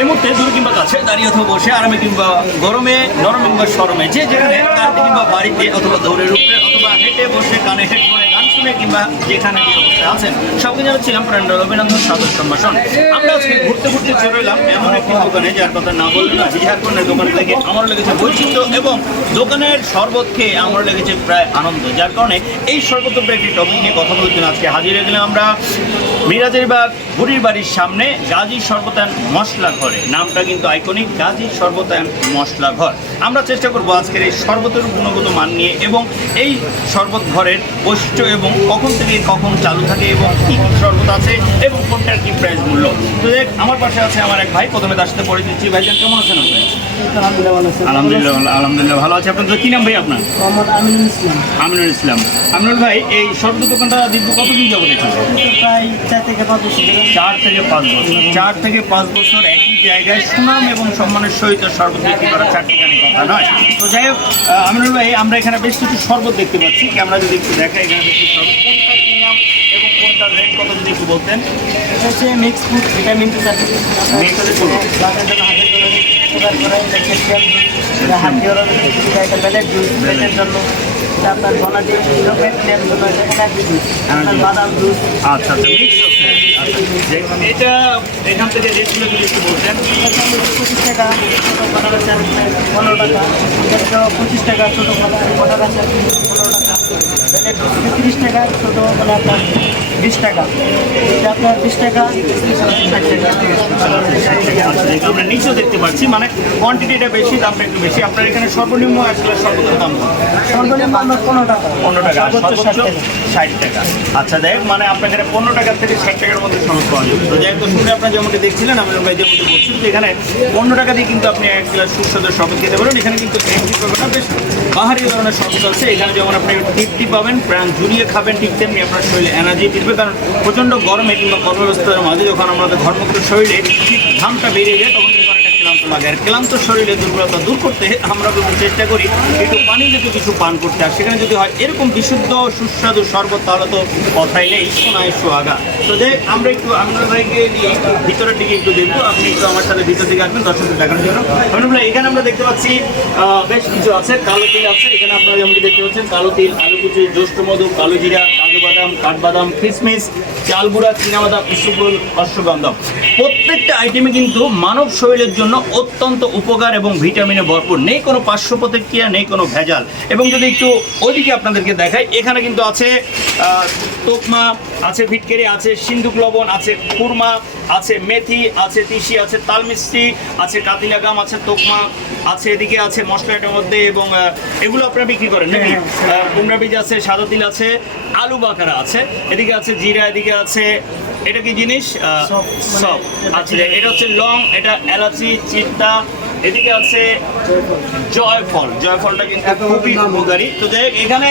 এই মুহূর্তে দূরে কিংবা কাছে দাঁড়িয়ে অথবা বসে আরামে কিংবা গরমে, নরমে কিংবা সরমে, যে যেখানে কিংবা বাড়িতে অথবা দৌড়ের উপরে অথবা হেঁটে বসে কানে হেডফোনে গান শুনে কিংবা যেখানে যে অবস্থায় আছেন, সবকে জানাচ্ছিলাম প্রাণড অভিনন্দন, সাদর সম্ভাষণ। আমরা আজকে ঘুরতে ঘুরতে চলে এলাম এমন একটি দোকানে, যার কথা না বললে না ঝাড়খণ্ডের দোকান থেকে আমারও লেগেছে বৈচিত্র্য এবং দোকানের শরবত খেয়ে আমারও লেগেছে প্রায় আনন্দ, যার কারণে এই শরবত একটি টপিক নিয়ে কথা বলতে আজকে হাজির হয়ে গেলাম আমরা। মিরাজের বাগ বুড়ির বাড়ির সামনে গাজী সর্বতান মশলা ঘরে। নামটা কিন্তু আইকনিক গাজী সর্বতান মশলা ঘর। আমরা চেষ্টা করব আজকের এই শরবতের গুণগত মান নিয়ে এবং এই শরবত ঘরের বৈশিষ্ট্য এবং কখন থেকে কখন চালু থাকে এবং কী কী শরবত আছে এবং কোনটার কি প্রাইস মূল্য। তো দেখ আমার পাশে আছে আমার এক ভাই প্রথমে তার সাথে পড়ে দিচ্ছি ভাইজান কেমন আছেন আপনি? আলহামদুলিল্লাহ ভালো আলহামদুলিল্লাহ ভালো- আছে। আপনার কি নাম ভাই আপনার? মোহাম্মদ আমিনুল ইসলাম। আমিনুল ইসলাম। আমিনুল ভাই এই শরবত দোকানটা দীর্ঘ কতদিন যাব প্রায় চার থেকে পাঁচ বছর চার থেকে পাঁচ বছর। চার থেকে পাঁচ বছর একই জায়গায় সুনাম এবং সম্মানের সহিত শরবত বিক্রি করা চারটিখানি কথা নয়। তো যাই হোক আমিনুল ভাই, আমরা এখানে বেশ কিছু শরবত দেখতে পাচ্ছি। ক্যামেরা যদি একটু দেখা এখানে বেশি শরবত। কোনটার রেট কত যদি একটু বলতেন? এটা হচ্ছে mix food vitamin two Mix food। বাচ্চার জন্য। হাতের জন্য। করে ক্যালসিয়াম এটা পেটের আপনার এনার্জি জুস আপনার বাদাম জুস আচ্ছা আচ্ছা। মিক্স আছে আচ্ছা, এটা এখান থেকে রেটগুলো যদি একটু বলতেন। পঁচিশ টাকা ছোটো আছে পনেরো টাকা। পঁচিশ টাকা ছোটো আছে পনেরো টাকা। তিরিশ টাকা ছোটো মানে আপনার বিশ টাকা। এটা আপনার বিশ টাকা আমরা নিচেও দেখতে পাচ্ছি মানে কোয়ান্টিটিটা বেশি দামটা একটু বেশি। আপনার এখানে সর্বনিম্ন আসলে সর্বোচ্চ দাম সর্বনিম্ন আপনার পনেরো টাকা। পনেরো টাকা সর্বোচ্চ ষাট টাকা। আচ্ছা দেখ মানে আপনার এখানে পনেরো টাকার থেকে ষাট টাকার মধ্যে সনদ পাওয়া যাবে। তো যাই হোক শুনে আপনার যেমনটি দেখছিলেন আমি ভাই যেমনটি বলছি যে এখানে পনেরো টাকা দিয়ে কিন্তু আপনি এক গ্লাস সুস্বাদু শরবত খেতে পারেন। এখানে কিন্তু বেশ বাহারি ধরনের শরবত আছে। এখানে যেমন আপনি তৃপ্তি পাবেন, প্রাণ জুড়িয়ে খাবেন, ঠিক তেমনি আপনার শরীরে এনার্জি ফিরবে, কারণ প্রচণ্ড গরমে কিংবা কর্মব্যস্ততার মাঝে যখন আমাদের ঘরমুক্ত শরীরে ঠিক ঘামটা বেড়ে যায়, তখন কিন্তু ক্লান্ত শরীরে দুর্বলতা দূর করতে আমরা কিন্তু চেষ্টা করি। একটু পানি যদি কিছু পান করতে আর সেখানে যদি হয় এরকম বিশুদ্ধ, সুস্বাদু শরবত, তাহলে তো কথাই নেই শোনায় সোহাগা। তো যাই আমরা একটু আপনার ভাইকে নিয়ে ভিতরের দিকে একটু দেখব। আপনি একটু আমার সাথে ভিতর দিকে আসবেন, দর্শকদের দেখানোর জন্য। ভাই, এখানে আমরা দেখতে পাচ্ছি বেশ কিছু আছে। কালো তিল আছে, এখানে আপনারা যেমনটি দেখতে পাচ্ছেন, কালো তিল আলু কুচি জ্যৈষ্ঠ মধু, কালো জিরা কাজু বাদাম কাঠবাদাম কিশমিশ চাল গুঁড়া চীনাবাদাম, ইসুফুল অশ্বগন্ধম প্রত্যেকটা আইটেমে কিন্তু মানব শরীরের জন্য অত্যন্ত উপকার এবং ভিটামিনে ভরপুর। নেই কোনো পার্শ্ব প্রতিক্রিয়া, নেই কোনো ভেজাল। এবং যদি একটু ওইদিকে আপনাদেরকে দেখাই, এখানে কিন্তু আছে তোকমা আছে ভিটকেরি আছে সিন্ধুক লবণ আছে কুরমা আছে মেথি আছে তিসি আছে তাল মিষ্টি আছে কাতিলা গাম আছে তোকমা আছে এদিকে আছে মশলাটার মধ্যে এবং এগুলো আপনারা বিক্রি করেন নাকি? হ্যাঁ, কুমড়া বীজ আছে সাদা তিল আছে আলু বাকারা আছে এদিকে আছে জিরা এদিকে আছে এটা কি জিনিস? সব, মানে সব। আচ্ছা এটা হচ্ছে লং এটা এলাচি চিত্তা এদিকে আছে জয়ফল। জয়ফলটা কিন্তু খুবই উপকারী। তো যাই এখানে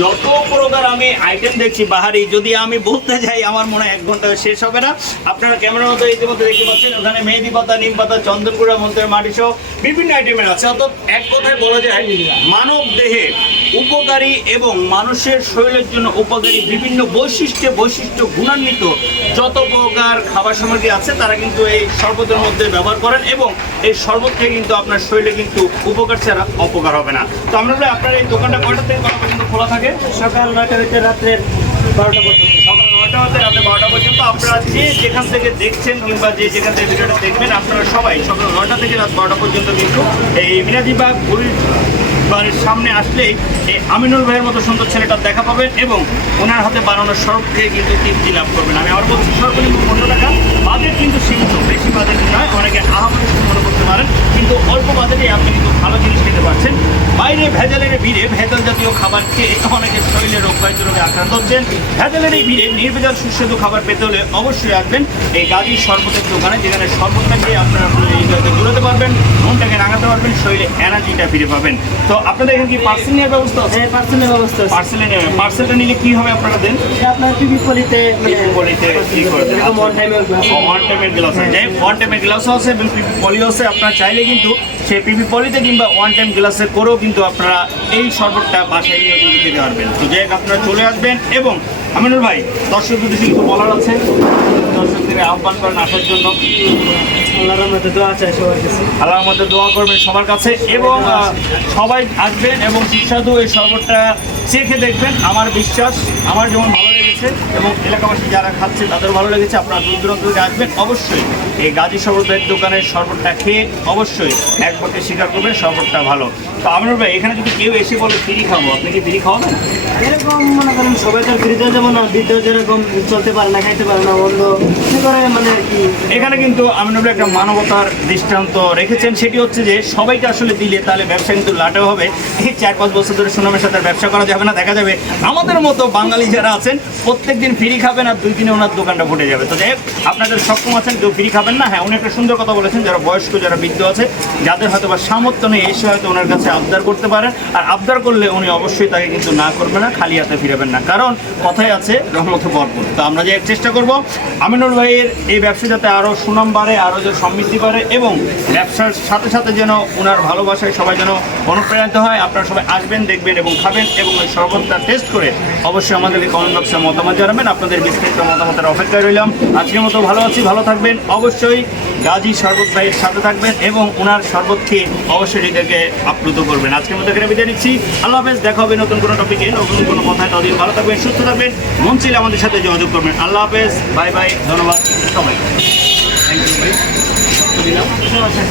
যত প্রকার আমি আইটেম দেখছি বাহারি যদি আমি বলতে যাই আমার মনে হয় এক ঘণ্টা শেষ হবে না। আপনারা ক্যামেরার মধ্যে ইতিমধ্যে দেখতে পাচ্ছেন ওখানে মেহেদি পাতা নিম পাতা চন্দনগুড়া মন্ত্রের মাটি সহ বিভিন্ন আইটেমের আছে। অর্থাৎ এক কথায় বলা যায় মানব দেহে উপকারী এবং মানুষের শরীরের জন্য উপকারী বিভিন্ন বৈশিষ্ট্যে বৈশিষ্ট্য গুণান্বিত যত প্রকার খাবার সামগ্রী আছে তারা কিন্তু এই শরবতের মধ্যে ব্যবহার করেন এবং এই শরবত থেকে কিন্তু আপনার শরীরে কিন্তু উপকার ছাড়া অপকার হবে না। তো আমরা বলি আপনার এই দোকানটা কয়টা থেকে কটা পর্যন্ত খোলা থাকে? সকাল নয়টা হইতে রাত্রে বারোটা পর্যন্ত। সকাল নয়টা হতে রাতে বারোটা পর্যন্ত আপনারা যে যেখান থেকে দেখছেন কিংবা যে যেখান থেকে ভিডিওটা দেখবেন আপনারা সবাই সকাল নয়টা থেকে রাত বারোটা পর্যন্ত কিন্তু এই বুড়ির বাড়ির সামনে আসলেই এই আমিনুল ভাইয়ের মতো সুন্দর ছেলেটা দেখা পাবেন এবং ওনার হাতে বানানো সড়ক থেকে কিন্তু তৃপ্তি লাভ করবেন। আমি আবার বলছি সর্বনিম্ন পনেরো টাকা বাজেট কিন্তু সীমিত বেশি বাজেট নয় অনেকে আহামরি মনে করতে পারেন। বাজেটে আপনি কিন্তু ভালো জিনিস খেতে পারছেন বাইরে ভেজালের ভিড়ে ভেজাল জাতীয় খাবার খেয়ে অনেকে শরীরে রোগ বাহিত রোগে আক্রান্ত হচ্ছেন। ভেজালের এই ভিড়ে নির্ভেজাল সুস্বাদু খাবার পেতে হলে অবশ্যই আসবেন এই গাজী শরবতের দোকানে যেখানে শরবতটা খেয়ে আপনারা হৃদয়কে জুড়াতে পারবেন মনটাকে রাঙাতে পারবেন শরীরে এনার্জিটা ফিরে পাবেন। তো আপনাদের এখানে কি পার্সেল নেওয়ার ব্যবস্থা আছে? এই পার্সেলের ব্যবস্থা আছে। পার্সেলে নেবেন। পার্সেলটা নিলে কি হবে আপনারা দেন? আপনার পিপি পলিতে পিপি পলিতে কি করে দেন? ওয়ান টাইমে ওয়ান টাইমের গ্লাস আছে। যাই ওয়ান টাইমের গ্লাসও আছে এবং পিপি পলিও আছে। আপনারা চাইলে কিন্তু সেই পিপি পলিতে কিংবা ওয়ান টাইম গ্লাসে করেও কিন্তু আপনারা এই শরবতটা বাসায় নিয়ে কিন্তু খেতে পারবেন। তো যাই আপনারা চলে আসবেন এবং আমিনুর ভাই দর্শক যদি কিছু বলার আছে দর্শক থেকে আহ্বান করেন আসার জন্য। আল্লাহর রহমতে দোয়া চাই সবার কাছে। আল্লাহর মধ্যে দোয়া করবেন সবার কাছে এবং সবাই আসবেন এবং সুস্বাদু এই শরবতটা চেখে দেখবেন। আমার বিশ্বাস আমার যেমন ভালো লেগেছে এবং এলাকাবাসী যারা খাচ্ছে তাদের ভালো লেগেছে আপনারা দূর দূরান্ত থেকে আসবেন। অবশ্যই এই গাজী শরবতের দোকানের শরবতটা খেয়ে অবশ্যই এক পক্ষে স্বীকার করবেন শরবতটা ভালো। তো আমিনুর ভাই এখানে যদি কেউ এসে বলে ফ্রি খাব আপনি কি ফ্রি খাওয়াবেন? এরকম মনে করেন সবাই তো ফ্রিতে যেমন মানে এখানে কিন্তু একটা মানবতার দৃষ্টান্ত রেখেছেন। সেটি হচ্ছে যে সবাইকে আসলে দিলে তাহলে ব্যবসা কিন্তু লাটে হবে। এই চার পাঁচ বছর ধরে সুনামের সাথে ব্যবসা করা যাবে না। দেখা যাবে আমাদের মতো বাঙালি যারা আছেন প্রত্যেক দিন ফ্রি খাবেন আর দুই দিনে ওনার দোকানটা ফুটে যাবে। তো যাই হোক, আপনাদের সক্ষম আছেন কেউ ফ্রি খাবেন না। হ্যাঁ উনি একটা সুন্দর কথা বলেছেন যারা বয়স্ক যারা বৃদ্ধ আছে যাদের হয়তো বা সামর্থ্য নেই এসে হয়তো ওনার কাছে আবদার করতে পারেন। আর আবদার করলে উনি অবশ্যই তাকে কিন্তু না করবে না খালি হাতে ফিরাবেন না। কারণ কথাই আছে, রহমতে ভরপুর। তো আমরা যে চেষ্টা করব, আমিনুল ভাইয়ের এই ব্যবসা যাতে আরও সুনাম বাড়ে আরও যে সমৃদ্ধি বাড়ে এবং ব্যবসার সাথে সাথে যেন ওনার ভালোবাসায় সবাই যেন অনুপ্রাণিত হয়। আপনারা সবাই আসবেন, দেখবেন এবং খাবেন এবং ওই শরবতটা টেস্ট করে অবশ্যই আমাদেরকে কমেন্ট বক্সে মতামত জানাবেন। আপনাদের বিস্তারিত মতামতের অপেক্ষায় রইলাম। আজকের মতো ভালো আছি, ভালো থাকবেন। অবশ্যই গাজী শরবত ভাইয়ের সাথে থাকবেন এবং ওনার শরবত খেয়ে অবশ্যই হৃদয়কে আপ্লুত করবেন। আজকের মতো এখানে বিদায় নিচ্ছি। আল্লাহ হাফেজ, দেখা হবে নতুন কোনো টপিকে নতুন কোনো কথায় ততদিন ভালো থাকবেন, সুস্থ থাকবেন। মন চাইলে আমাদের সাথে যোগাযোগ করবেন। আল্লাহ হাফেজ। Bye bye. ধন্যবাদ সবাই থ্যাংক ইউ